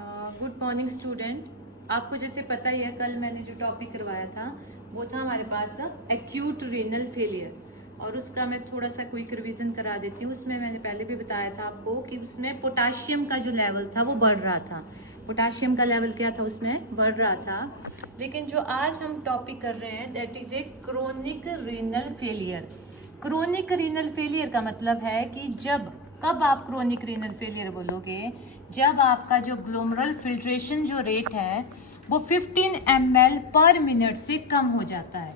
Good morning student. आपको जैसे पता ही है, कल मैंने जो टॉपिक करवाया था वो था हमारे पास एक्यूट रीनल फेलियर, और उसका मैं थोड़ा सा क्विक रिवीजन करा देती हूँ। उसमें मैंने पहले भी बताया था आपको कि उसमें पोटाशियम का जो लेवल था वो बढ़ रहा था। पोटाशियम का लेवल क्या था, उसमें बढ़ रहा था। लेकिन जो आज हम टॉपिक कर रहे हैं that is a chronic renal failure. Chronic renal failure का मतलब है कि कब आप क्रोनिक रीनल फेलियर बोलोगे, जब आपका जो ग्लोमेरुलर फिल्ट्रेशन जो रेट है वो 15 ml पर मिनट से कम हो जाता है,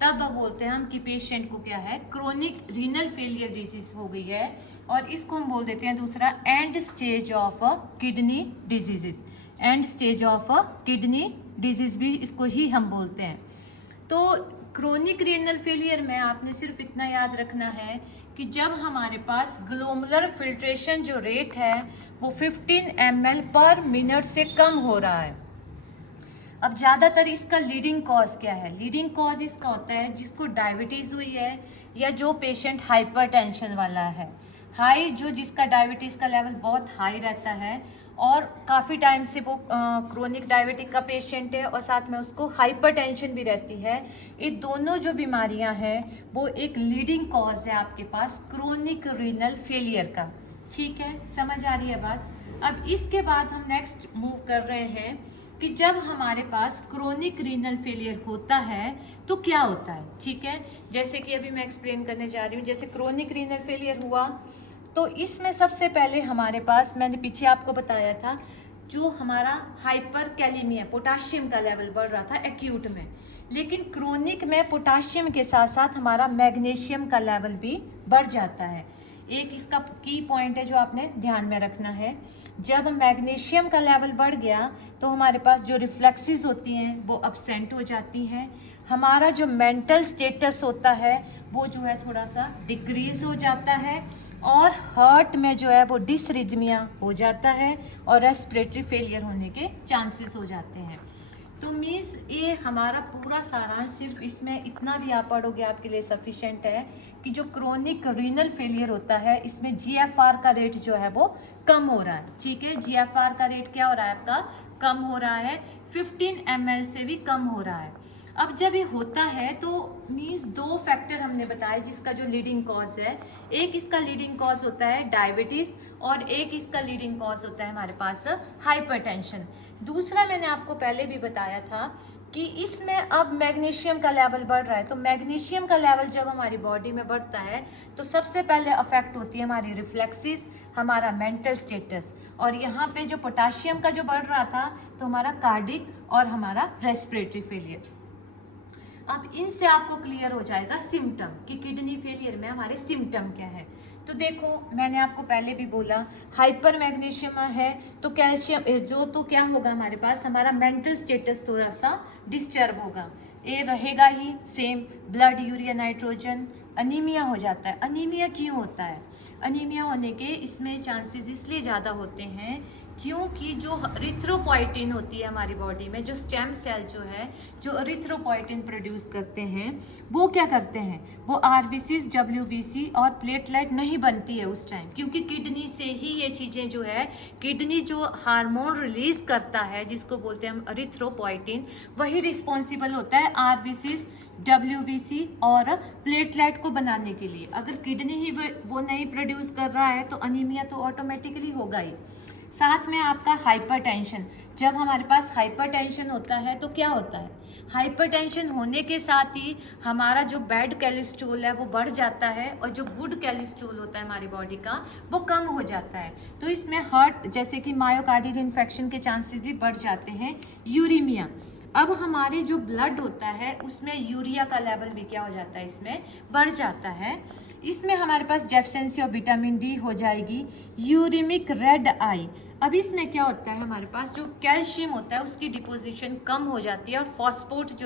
तब अब बोलते हैं हम कि पेशेंट को क्या है, क्रोनिक रीनल फेलियर डिजीज हो गई है। और इसको हम बोल देते हैं दूसरा and stage of kidney diseases. And stage of kidney disease भी इसको ही हम बोलते हैं। तो क्रोनिक रीनल फेलियर में आपने सिर्फ इतना याद रखना है कि जब हमारे पास ग्लोमेरुलर फिल्ट्रेशन जो रेट है वो 15 ml पर मिनट से कम हो रहा है। अब ज़्यादातर इसका लीडिंग कॉज क्या है? लीडिंग कॉज इसका होता है जिसको डायबिटीज़ हुई है या जो पेशेंट हाइपरटेंशन वाला है, जिसका डायबिटीज़ का लेवल बहुत हाई रहता है और काफ़ी टाइम से वो क्रोनिक डायबिटिक का पेशेंट है और साथ में उसको हाइपरटेंशन भी रहती है। ये दोनों जो बीमारियां हैं वो एक लीडिंग कॉज है आपके पास क्रोनिक रीनल फेलियर का। ठीक है, समझ आ रही है बात? अब इसके बाद हम नेक्स्ट मूव कर रहे हैं कि जब हमारे पास क्रोनिक रीनल फेलियर होता है तो क्या होता है। ठीक है, जैसे कि अभी मैं एक्सप्लेन करने जा रही हूँ। जैसे क्रोनिक रीनल फेलियर हुआ तो इसमें सबसे पहले हमारे पास, मैंने पीछे आपको बताया था, जो हमारा हाइपर कैलेमिया, पोटाशियम का लेवल बढ़ रहा था एक्यूट में। लेकिन क्रोनिक में पोटाशियम के साथ साथ हमारा मैग्नीशियम का लेवल भी बढ़ जाता है। एक इसका की पॉइंट है जो आपने ध्यान में रखना है, जब मैग्नीशियम का लेवल बढ़ गया तो हमारे पास जो रिफ्लेक्सेस होती हैं वो अब्सेंट हो जाती हैं। हमारा जो मेंटल स्टेटस होता है वो जो है थोड़ा सा डिक्रीज हो जाता है, और हार्ट में जो है वो डिसरिदमिया हो जाता है और रेस्पिरेटरी फेलियर होने के चांसेस हो जाते हैं। तो मीन्स ये हमारा पूरा सारांश सिर्फ इसमें इतना भी आप पढ़ोगे आपके लिए सफिशेंट है कि जो क्रोनिक रीनल फेलियर होता है इसमें जीएफआर का रेट जो है वो कम हो रहा है। ठीक है, जीएफआर का रेट क्या हो रहा है आपका, कम हो रहा है, 15 ml से भी कम हो रहा है। अब जब ये होता है तो मीन्स दो फैक्टर हमने बताए जिसका जो लीडिंग कॉज है। एक इसका लीडिंग कॉज होता है डायबिटीज़ और एक इसका लीडिंग कॉज होता है हमारे पास हाइपरटेंशन। दूसरा मैंने आपको पहले भी बताया था कि इसमें अब मैग्नीशियम का लेवल बढ़ रहा है। तो मैग्नीशियम का लेवल जब हमारी बॉडी में बढ़ता है तो सबसे पहले अफेक्ट होती है हमारी रिफ्लेक्सेस, हमारा मेंटल स्टेटस, और यहाँ पे जो पोटाशियम का जो बढ़ रहा था तो हमारा कार्डिक और हमारा रेस्पिरेटरी फेलियर। अब इनसे आपको क्लियर हो जाएगा सिम्टम कि किडनी फेलियर में हमारे सिम्टम क्या है। तो देखो, मैंने आपको पहले भी बोला हाइपर मैग्नीशियम है तो कैल्शियम जो, तो क्या होगा हमारे पास, हमारा मेंटल स्टेटस थोड़ा सा डिस्टर्ब होगा। ये रहेगा ही same, blood urea nitrogen, anaemia हो जाता है। अनीमिया क्यों होता है? अनीमिया होने के इसमें चांसेस इसलिए ज़्यादा होते हैं क्योंकि जो एरिथ्रोपोइटिन होती है हमारी बॉडी में, जो स्टेम सेल जो है जो एरिथ्रोपोइटिन प्रोड्यूस करते हैं, वो क्या करते हैं, वो आरबीसीज, डब्ल्यूबीसी और प्लेटलेट नहीं बनती है उस टाइम, क्योंकि किडनी से ही ये चीज़ें जो है, किडनी जो हार्मोन रिलीज करता है जिसको बोलते हैं हम एरिथ्रोपोइटिन, वही रिस्पॉन्सिबल होता है आरबीसीज, डब्ल्यूबीसी और प्लेटलेट को बनाने के लिए। अगर किडनी ही वो नहीं प्रोड्यूस कर रहा है तो अनीमिया तो ऑटोमेटिकली होगा ही। साथ में आपका हाइपरटेंशन, जब हमारे पास हाइपरटेंशन होता है तो क्या होता है, हाइपरटेंशन होने के साथ ही हमारा जो बैड कोलेस्ट्रॉल है वो बढ़ जाता है और जो गुड कोलेस्ट्रॉल होता है हमारी बॉडी का वो कम हो जाता है। तो इसमें हार्ट जैसे कि मायोकार्डियल इन्फेक्शन के चांसेस भी बढ़ जाते हैं। यूरीमिया, अब हमारे जो ब्लड होता है उसमें यूरिया का लेवल भी क्या हो जाता है, इसमें बढ़ जाता है। इसमें हमारे पास डेफिशिएंसी ऑफ विटामिन डी हो जाएगी। यूरिमिक रेड आई, अब इसमें क्या होता है, हमारे पास जो कैल्शियम होता है उसकी डिपोजिशन कम हो जाती है और फॉस्फेट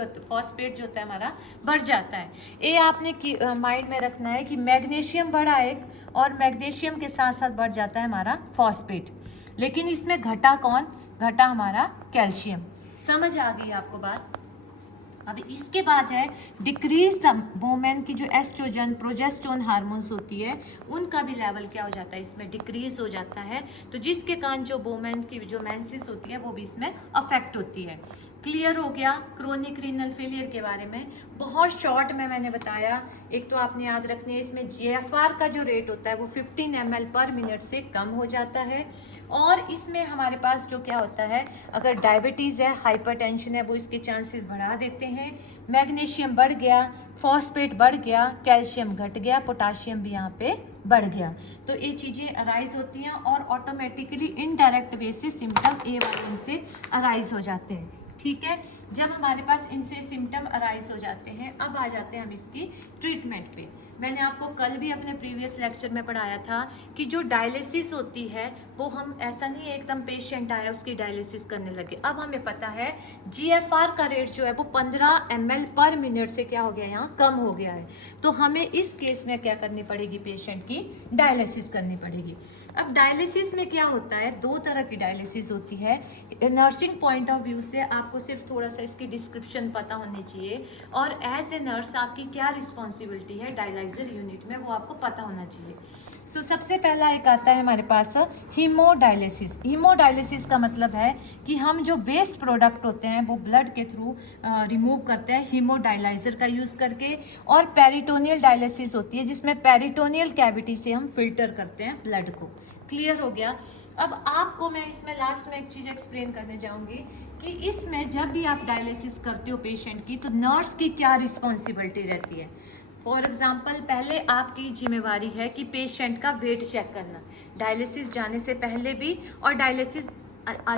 जो होता है हमारा बढ़ जाता है। ये आपने माइंड में रखना है कि मैग्नीशियम बढ़ा एक, और मैग्नीशियम के साथ साथ बढ़ जाता है हमारा फॉस्फेट, लेकिन इसमें घटा कौन, घटा हमारा कैल्शियम। समझ आ गई आपको बात? अब इसके बाद है डिक्रीज द वोमेन की जो एस्ट्रोजन प्रोजेस्टेरोन हार्मोन्स होती है उनका भी लेवल क्या हो जाता है, इसमें डिक्रीज हो जाता है। तो जिसके कारण जो वोमेन की जो मेंसेस होती है वो भी इसमें अफेक्ट होती है। क्लियर हो गया क्रोनिक रीनल फेलियर के बारे में। बहुत शॉर्ट में मैंने बताया। एक तो आपने याद रखनी है, इसमें GFR का जो रेट होता है वो 15 ml पर मिनट से कम हो जाता है। और इसमें हमारे पास जो क्या होता है, अगर डायबिटीज़ है, हाइपरटेंशन है, वो इसके चांसेस बढ़ा देते हैं। मैग्नीशियम बढ़ गया, फॉस्फेट बढ़ गया, कैल्शियम घट गया, पोटाशियम भी यहाँ पे बढ़ गया। तो ये चीज़ें अराइज होती हैं और ऑटोमेटिकली इनडायरेक्ट वे से सिम्टम A1 से अराइज हो जाते हैं। ठीक है, जब हमारे पास इनसे सिम्टम अराइज हो जाते हैं, अब आ जाते हैं हम इसकी ट्रीटमेंट पे। मैंने आपको कल भी अपने प्रीवियस लेक्चर में पढ़ाया था कि जो डायलिसिस होती है वो हम ऐसा नहीं है एकदम पेशेंट आया उसकी डायलिसिस करने लगे। अब हमें पता है GFR का रेट जो है वो 15 ml पर मिनट से क्या हो गया, यहाँ कम हो गया है। तो हमें इस केस में क्या करनी पड़ेगी, पेशेंट की डायलिसिस करनी पड़ेगी। अब डायलिसिस में क्या होता है, दो तरह की डायलिसिस होती है। नर्सिंग पॉइंट ऑफ व्यू से आपको सिर्फ थोड़ा सा इसकी डिस्क्रिप्शन पता होनी चाहिए, और एज ए नर्स आपकी क्या रिस्पॉन्सिबिलिटी है डायलाइजर यूनिट में वो आपको पता होना चाहिए। सो सबसे पहला एक आता है हमारे पास हीमोडायलिसिस। हीमोडायलिसिस का मतलब है कि हम जो वेस्ट प्रोडक्ट होते हैं वो ब्लड के थ्रू रिमूव करते हैं हीमोडायलाइजर का यूज़ करके। और पेरिटोनियल डायलिसिस होती है जिसमें पेरिटोनियल कैविटी से हम फिल्टर करते हैं ब्लड को। क्लियर हो गया। अब आपको मैं इसमें लास्ट में एक चीज़ एक्सप्लेन करने जाऊंगी कि इसमें जब भी आप डायलिसिस करते हो पेशेंट की, तो नर्स की क्या रिस्पॉन्सिबिलिटी रहती है। फॉर एग्जाम्पल, पहले आपकी जिम्मेवारी है कि पेशेंट का वेट चेक करना, डायलिसिस जाने से पहले भी और डायलिसिस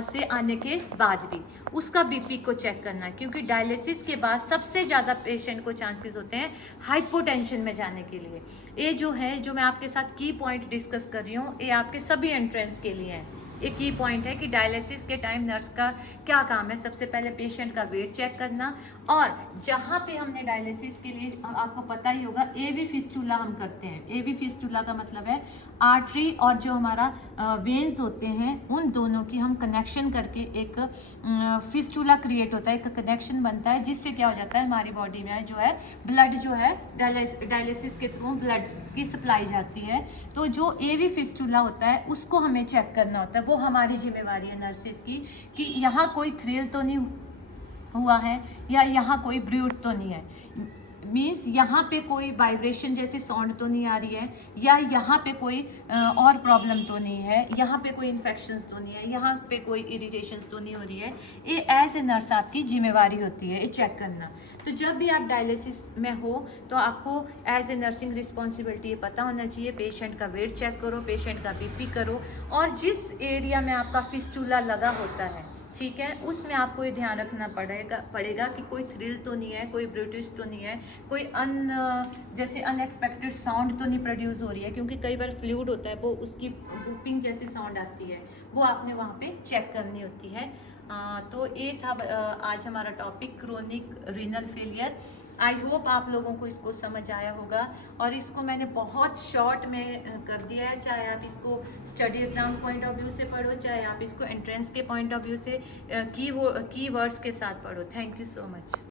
से आने के बाद भी उसका BP को चेक करना, क्योंकि डायलिसिस के बाद सबसे ज़्यादा पेशेंट को चांसेस होते हैं हाइपोटेंशन में जाने के लिए। ये जो है, जो मैं आपके साथ की पॉइंट डिस्कस कर रही हूँ, ये आपके सभी एंट्रेंस के लिए हैं। एक की पॉइंट है कि डायलिसिस के टाइम नर्स का क्या काम है, सबसे पहले पेशेंट का वेट चेक करना। और जहाँ पे हमने डायलिसिस के लिए, आपको पता ही होगा, AV फिस्टुला हम करते हैं। AV फिस्टुला का मतलब है आर्टरी और जो हमारा वेन्स होते हैं उन दोनों की हम कनेक्शन करके एक फिस्टुला क्रिएट होता है, एक कनेक्शन बनता है, जिससे क्या हो जाता है हमारी बॉडी में जो है ब्लड जो है डायलिसिस के थ्रू ब्लड की सप्लाई जाती है। तो जो AV फिस्टुला होता है उसको हमें चेक करना होता है, वो हमारी जिम्मेवारी है नर्सिस की, कि यहाँ कोई थ्रिल तो नहीं हुआ है या यहाँ कोई ब्रूट तो नहीं है, मीन्स यहाँ पे कोई वाइब्रेशन जैसे साउंड तो नहीं आ रही है, या यहाँ पे कोई और प्रॉब्लम तो नहीं है, यहाँ पे कोई इन्फेक्शंस तो नहीं है, यहाँ पे कोई इरिटेशंस तो नहीं हो रही है। ये एज ए नर्स आपकी जिम्मेवारी होती है ये चेक करना। तो जब भी आप डायलिसिस में हो तो आपको एज ए नर्सिंग रिस्पॉन्सिबिलिटी ये पता होना चाहिए, पेशेंट का वेट चेक करो, पेशेंट का BP करो, और जिस एरिया में आपका फिस्टुला लगा होता है, ठीक है, उसमें आपको ये ध्यान रखना पड़ेगा कि कोई थ्रिल तो नहीं है, कोई ब्रिटिश तो नहीं है, कोई जैसे अनएक्सपेक्टेड साउंड तो नहीं प्रोड्यूस हो रही है, क्योंकि कई बार फ्लूइड होता है वो उसकी बूपिंग जैसी साउंड आती है, वो आपने वहाँ पे चेक करनी होती है। तो ये था आज हमारा topic chronic renal failure. I hope आप लोगों को इसको समझ आया होगा, और इसको मैंने बहुत शॉर्ट में कर दिया है। चाहे आप इसको study exam point of view से पढ़ो, चाहे आप इसको एंट्रेंस के पॉइंट ऑफ व्यू से की वर्ड्स के साथ पढ़ो। Thank you so much.